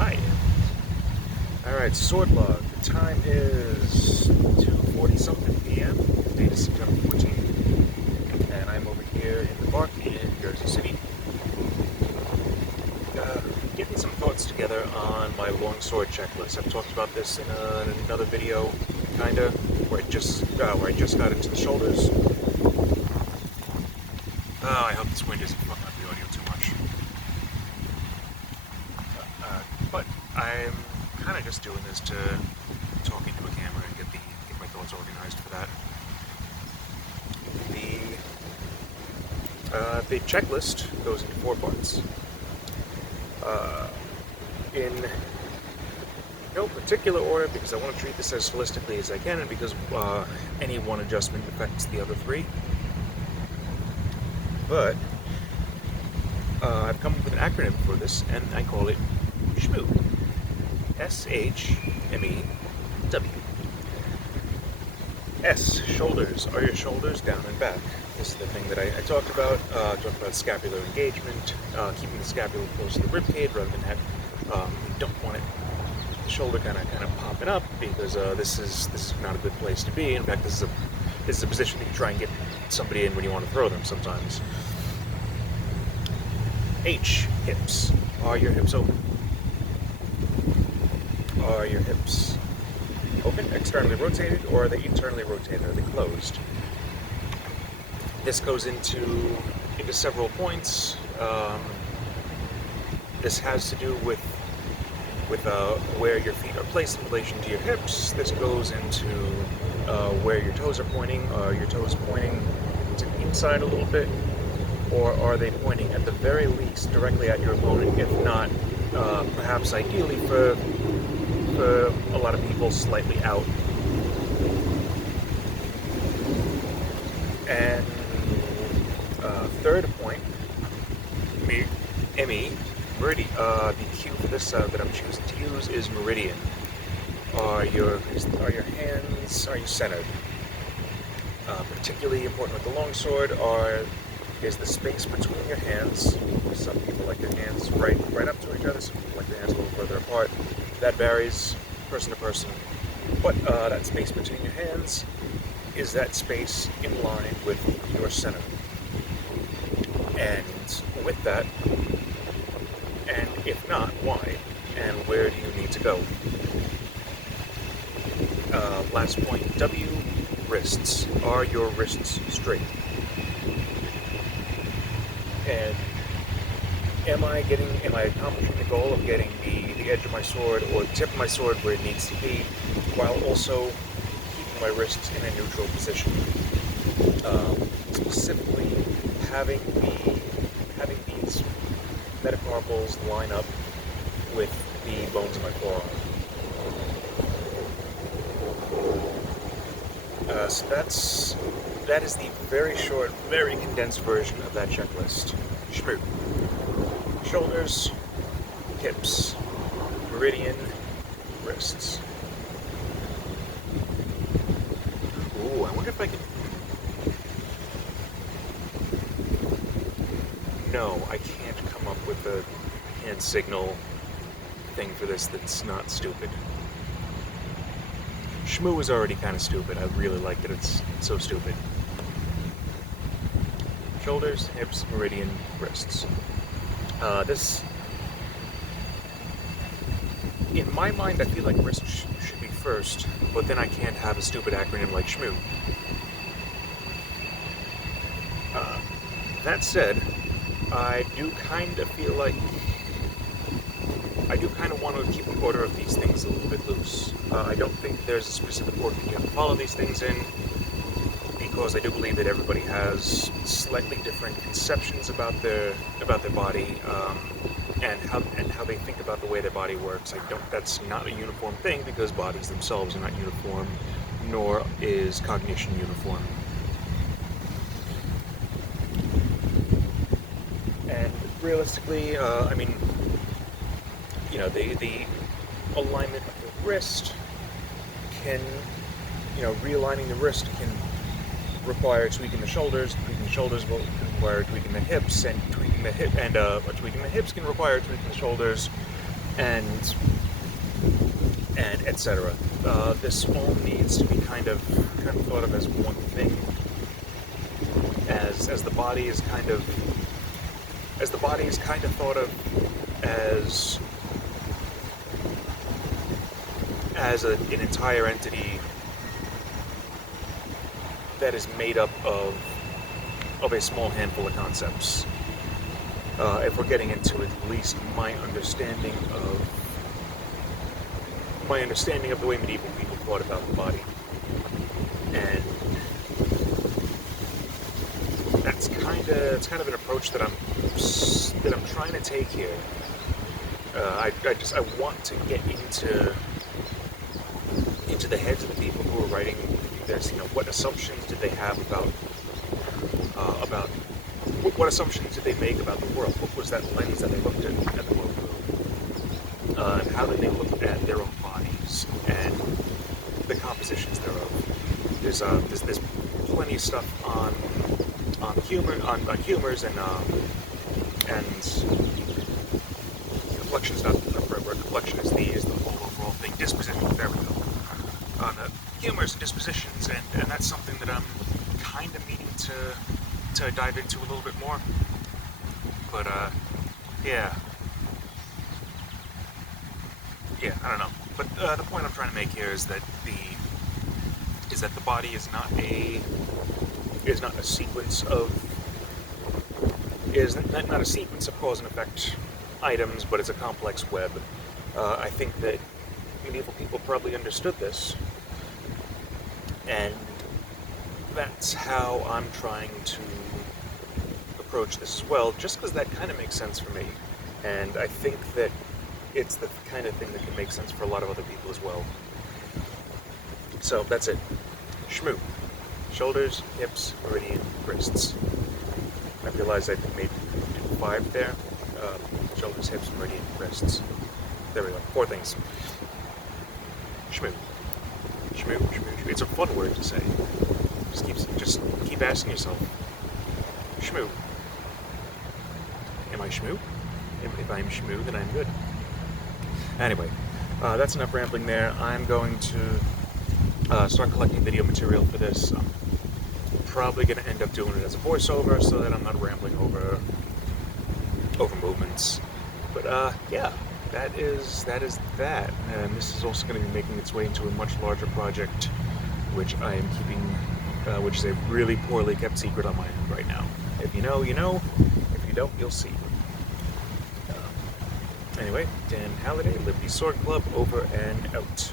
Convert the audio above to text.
Hi. Alright, sword log. The time is 2:40 something p.m. The date is September 14th. And I'm over here in the park in Jersey City. Getting some thoughts together on my longsword checklist. I've talked about this in another video, kinda, where I just got into the shoulders. Oh, I hope this wind isn't fucking up the audio too much. But I'm kind of just doing this to talk into a camera and get my thoughts organized for that. The checklist goes into 4 parts. In no particular order, because I want to treat this as holistically as I can, and because any one adjustment affects the other 3. But I've come up with an acronym for this, and I call it SHMeW. SHMeW. S, shoulders. Are your shoulders down and back? This is the thing that I talked about. Talked about scapular engagement, keeping the scapula close to the ribcage rather than you don't want the shoulder kind of popping up, because this is not a good place to be. In fact, this is a position that you try and get somebody in when you want to throw them sometimes. H, hips. Are your hips open? Are your hips open, externally rotated, or are they internally rotated? Are they closed? This goes into several points. This has to do with where your feet are placed in relation to your hips. This goes into where your toes are pointing. Are your toes pointing to the inside a little bit, or are they pointing at the very least directly at your opponent? If not, perhaps ideally for a lot of people, slightly out. And third point, ME, meridian. The cue for this that I'm choosing to use is meridian. Are your hands, are you centered? Particularly important with the longsword is the space between your hands. Some people like their hands right up to each other. Some people like their hands a little further apart. That varies person to person. But that space between your hands, is that space in line with your center? And with that, and if not, why? And where do you need to go? Last point, W, wrists. Are your wrists straight? And am I accomplishing the goal of getting the edge of my sword or the tip of my sword where it needs to be, while also keeping my wrists in a neutral position? Specifically, having these metacarpals line up with the bones of my forearm. So that is the very short, very condensed version of that checklist. SHMeW. Shoulders, hips, meridian, wrists. Ooh, I wonder if I can... No, I can't come up with a hand signal thing for this that's not stupid. SHMeW is already kind of stupid. I really like that it's so stupid. Shoulders, hips, meridian, wrists. This, in my mind, I feel like wrists should be first, but then I can't have a stupid acronym like SHMeW. That said, I do kind of feel like I do kind of want to keep the order of these things a little bit loose. I don't think there's a specific order that you have to follow these things in, because I do believe that everybody has slightly different conceptions about their body, and how they think about the way their body works. That's not a uniform thing, because bodies themselves are not uniform, nor is cognition uniform. And realistically, I mean, you know, the alignment of the wrist can, realigning the wrist can require tweaking the shoulders. Tweaking the shoulders will require tweaking the hips, and tweaking the hips can require tweaking the shoulders, and etc. This all needs to be kind of thought of as one thing, as the body is kind of thought of as an entire entity that is made up of a small handful of concepts. If we're getting into at least my understanding of the way medieval people thought about the body, and it's kind of an approach that I'm trying to take here. I want to get into the heads of the people who are writing this. What assumptions did they have about what assumptions did they make about the world? What was that lens that they looked at the world through? And how did they look at their own bodies and the compositions thereof? There's plenty of stuff on humors and complexion is not the right word. Complexion is the whole overall thing. Disposition. There we go. On humors and dispositions, and that's something that I'm kind of meaning to dive into a little bit more. But yeah, I don't know. But the point I'm trying to make here is that the body is not a sequence of cause and effect items, but it's a complex web. I think that medieval people probably understood this, and that's how I'm trying to approach this as well, just because that kind of makes sense for me, and I think that it's the kind of thing that can make sense for a lot of other people as well. So that's it. SHMeW. Shoulders, hips, meridian, wrists. I realized I made 5 there. Shoulders, hips, meridian, wrists. There we go. 4 things. SHMeW. SHMeW, SHMeW, SHMeW. It's a fun word to say. Just keep asking yourself. SHMeW. Am I SHMeW? If I'm SHMeW, then I'm good. Anyway, that's enough rambling there. I'm going to start collecting video material for this. I'm probably going to end up doing it as a voiceover so that I'm not rambling over movements. But yeah, that is that. And this is also going to be making its way into a much larger project, which I am keeping, which is a really poorly kept secret on my end right now. If you know, you know. If you don't, you'll see. Anyway, Dan Halliday, Liberty Sword Club, over and out.